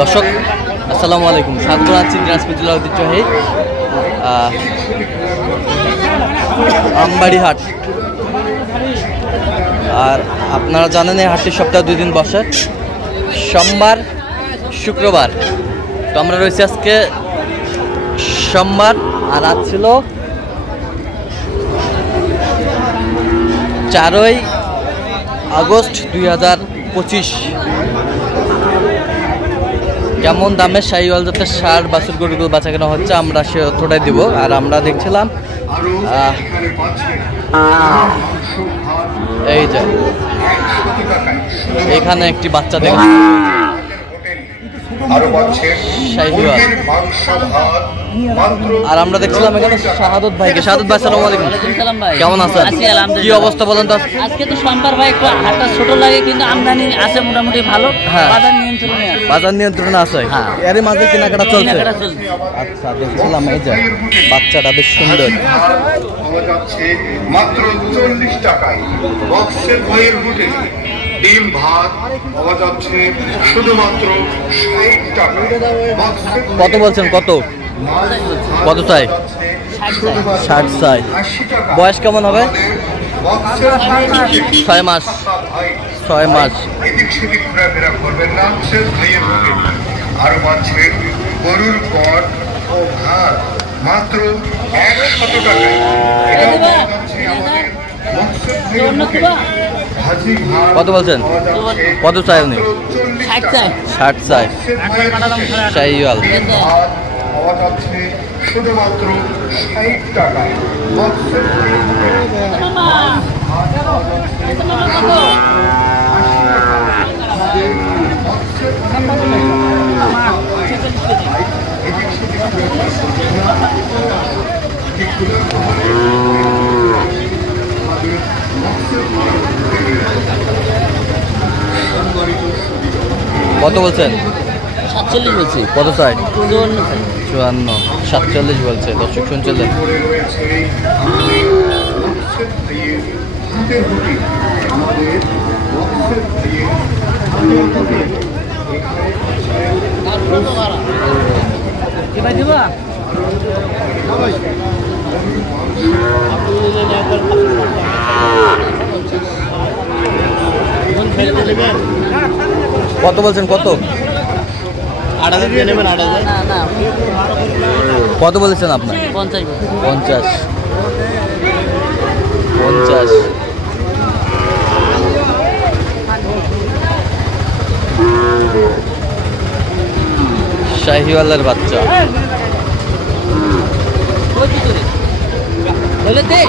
দর্শক আসসালামু আলাইকুম, স্বাগত আছি দিনাজপুর জেলার ঐতিহ্যবাহী আমবাড়ি হাট। আর আপনারা জানেন এই হাটটি সপ্তাহে 2 দিন বসে, সোমবার শুক্রবার। তো আমরা রয়েছি আজকে সোমবার, আর আজ ছিল 4ই আগস্ট 2025। কেমন দামে শাহিওয়াল জাতের ষাঁড় বাছুর গরুগুলো বাছা কেনা হচ্ছে আমরা সে তথ্যটাই দিব। আর আমরা দেখছিলাম এই যে এখানে একটি বাচ্চা দেখলাম শাহিওয়াল। আর আমরা দেখছিলাম এখানে শাহাদত ভাইকে। শাহাদত ভাই আসসালামু আলাইকুম। কেমন আছেন? কি অবস্থা বলেন তো? আজকে তো সোমবার ভাই, একটু হাটটা ছোট লাগে কিন্তু আমদানি আছে মোটামুটি ভালো। বাজার নিয়ন্ত্রণে আছে। এর মাঝে কেনাকাটা চলছে। আচ্ছা, দেখছিলাম এই যে বাচ্চাটা বেশ সুন্দর। মাত্র 40 টাকায় বক্সের ভাইয়ের হোটেল ডিম ভাত পাওয়া যাচ্ছে শুধুমাত্র 60 টাকায়। কত বলছেন? কত চাই? 60 চাই। বয়স কেমন হবে? 6 মাস। 6 মাস। এদিক সেদিক ঘোরাফেরা করবেন না। ভাইয়ের হোটেল আরো পাচ্ছে গরুর কট ও ভাত মাত্র 100 টাকায়। কত বলছেন? কত চাই উনি? 60 চাই। শাহিওয়াল পাওয়া যাচ্ছে শুধুমাত্র 60 টাকায়। কত বলছেন? 47 বলছি। কত চাই? 54। 47 বলছে। দর্শক শুনছিলেন। কত বলছেন? কত? 8000 দিয়ে নেবেন। 8000 না। কত বলেছেন আপনার? 50। 50। শাহিওয়ালের বাচ্চা। বলে দে।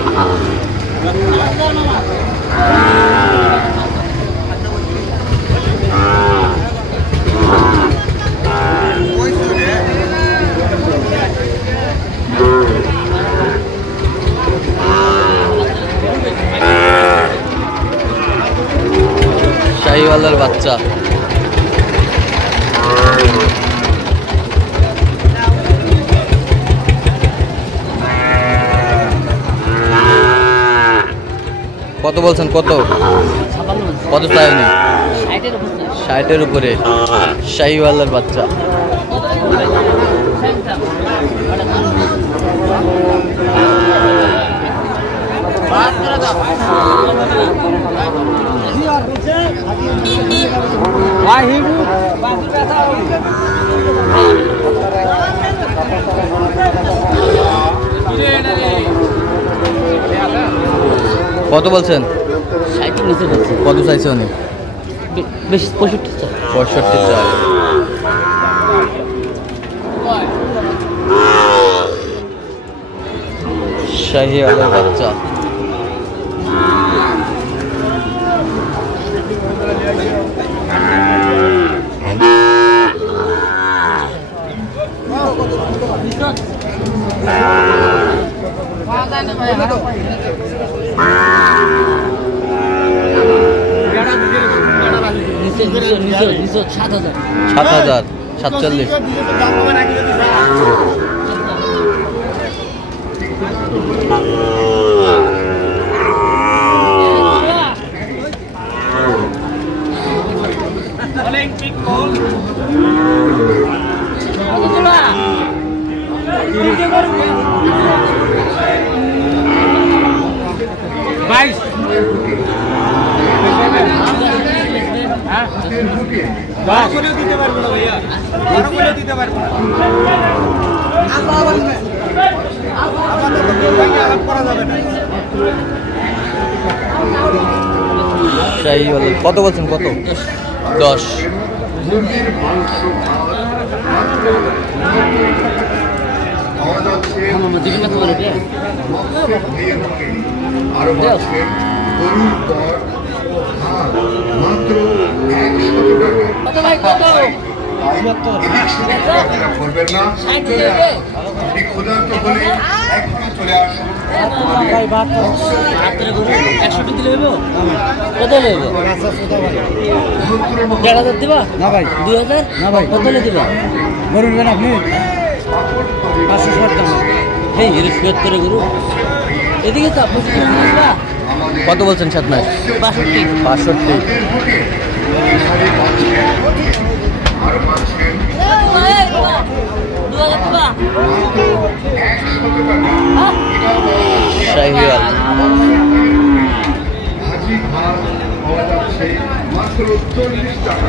শাহিওয়ালের বাচ্চা। কত বলছেন? কত চাই উনি? 60-এর উপরে। শাহিওয়ালের বাচ্চা। কত বলছেন? 60 নিচে বলছি। কত চাইছে উনি? বেশ 65 চাই। 65 চাই। শাহিওয়ালের বাচ্চা। নিচে 7000। 47। কত বলছেন? কত? 10। মুরগির মাংস মাত্র পাওয়া যাচ্ছে আরো পাচ্ছেন গরুর পর মাত্র 100 টাকা। করবেন না, ক্ষুধার্ত হলে একটু চলে আসুন। 100 দিলে হইব? কত লইব? 1000 দিবা না ভাই? 2000 না ভাই? কত লই দিবা? গরুর বেন আপনি 560 টাকা। এই এর 70 গরু এদিকে তো আপনি কত বলছেন? 57। 62। 62। আরো পাচ্ছেন শাহিওয়াল। ভাজি ভাত পাওয়া যাচ্ছে মাত্র 40 টাকা।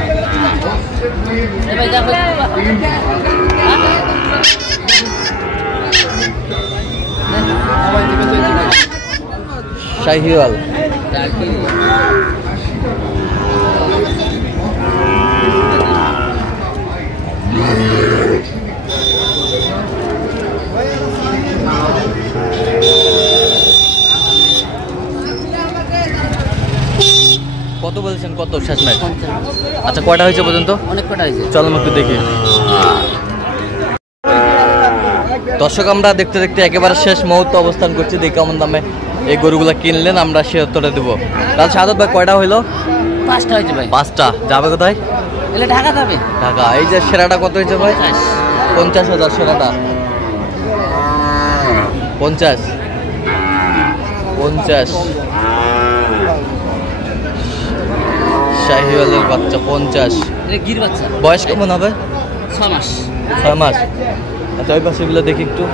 শাহিওয়াল। কত বলছেন? কত? শেষ ম্যাচ। আচ্ছা, কয়টা হয়েছে পর্যন্ত? অনেক কটা হয়েছে। চলো একটু দেখি। দর্শক, আমরা দেখতে দেখতে একেবারে শেষ মুহূর্তে অবস্থান করছি। দেখি কেমন দামে এই গরুগুলা কিনলেন, আমরা সে উত্তরে দেবো। তাহলে সাদত ভাই, কয়টা হইলো? 5টা হয়েছে ভাই। 5টা। যাবে কোথায়? এলে ঢাকা যাবে। ঢাকা। এই যে সেরাটা কত হয়েছে ভাই? 50,000 সেরাটা। 50। শাহিওয়ালের বাচ্চা 50। গির বাচ্চা। বয়স কেমন হবে? 6 মাস। 6 মাস। আচ্ছা, ওই পাশেগুলো দেখি একটু।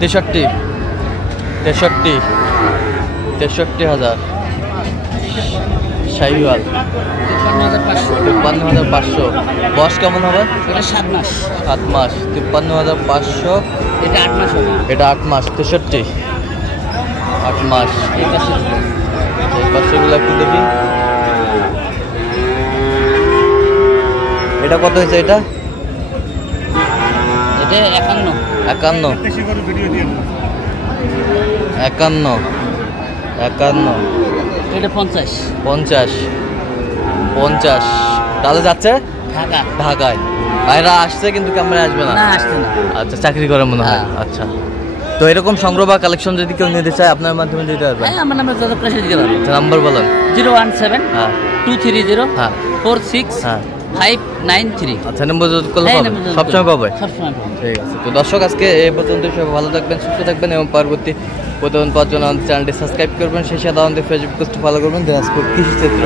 63,000 শাহিওয়াল। 53,500। বয়স কেমন হবে? এটা 7 মাস। 7 মাস। 53,500। এটা 8 মাস হবে। এটা 8 মাস। 63। 8 মাস। এই পাশে এই পাশেগুলো একটু দেখি। এটা কত হয়েছে? এটা 51। 51। 51। এটা 50। 50। তাহলে যাচ্ছে ঢাকা। ঢাকায়। ভাইরা আসছে কিন্তু ক্যামেরা আসবে না। না, আসছে না। আচ্ছা, চাকরি করে মনে হয়। আচ্ছা, তো এরকম সংগ্রহ বা কালেকশন যদি কেউ নিতে চায়, আপনার মাধ্যমে দিতে পারবেন। হ্যাঁ, আমার নাম্বার দাদা প্রেসে দিতে পারবো। নাম্বার বলেন। 017 হ্যাঁ 230 হ্যাঁ 46 হ্যাঁ 593। আচ্ছা, নম্বর যোগ করলে হ্যাঁ, পাবে? নম্বর যোগ সবসময় করলে। পাবে? সবসময় পাবে। ঠিক আছে। তো দর্শক, আজকে এই পর্যন্ত। সবাই ভালো থাকবেন, সুস্থ থাকবেন এবং পরবর্তী প্রতিবেদন পাওয়ার জন্য আমাদের চ্যানেলটি সাবস্ক্রাইব করবেন। সেই সাথে আমাদের ফেসবুক পেজটি ফলো করবেন, দিনাজপুর কৃষি চিত্র।